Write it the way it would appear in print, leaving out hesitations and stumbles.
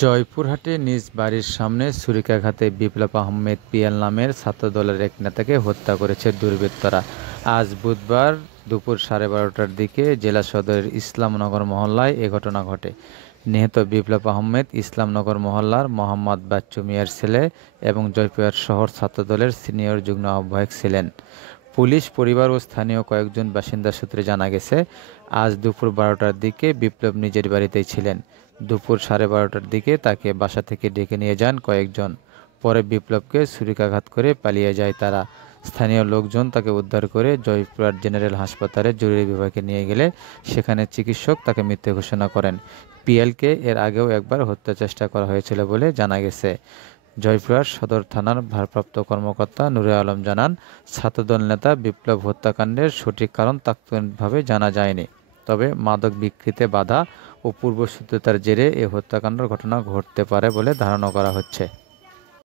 জয়পুরহাটে নিজ বাড়ির সামনে ছুরিকাঘাতে বিপ্লব আহমেদ পিএল নামের ছাত্রদলের এক নেতাকে হত্যা করেছে দুর্বৃত্তরা। আজ বুধবার দুপুর 12:30টার দিকে জেলা সদরের ইসলামনগর মহল্লায় এ ঘটনা ঘটে। নিহত বিপ্লব আহমেদ ইসলামনগর মহল্লার মোহাম্মদ বাচ্চু মিয়ার ছেলে এবং জয়পুরহাট শহর ছাত্রদলের সিনিয়র যুগ্ম আহ্বায়ক ছিলেন। পুলিশ, পরিবার ও স্থানীয় কয়েকজন বাসিন্দা সূত্রে জানা গেছে, আজ দুপুর 12টার দিকে বিপ্লব নিজের বাড়িতেই ছিলেন। দুপুর 12:30টার দিকে তাকে বাসা থেকে ডেকে নিয়ে যান কয়েকজন। পরে বিপ্লবকে ছুরিকাঘাত করে পালিয়ে যায় তারা। স্থানীয় লোকজন তাকে উদ্ধার করে জয়পুরহাট জেনারেল হাসপাতালে জরুরি বিভাগে নিয়ে গেলে সেখানে চিকিৎসক তাকে মৃত ঘোষণা করেন। পিএলকে এর আগেও একবার হত্যা চেষ্টা করা হয়েছিল বলে জানা গেছে। জয়পুরহাট সদর থানার ভারপ্রাপ্ত কর্মকর্তা নূরে আলম জানান, ছাত্রদল নেতা বিপ্লব হত্যাকাণ্ডের সঠিক কারণ তাৎক্ষণিকভাবে জানা যায়নি। তবে মাদক বিক্রিতে বাধা ও পূর্বশত্রুতার জেরে এ হত্যাকাণ্ডের ঘটনা ঘটতে পারে বলে ধারণা করা হচ্ছে।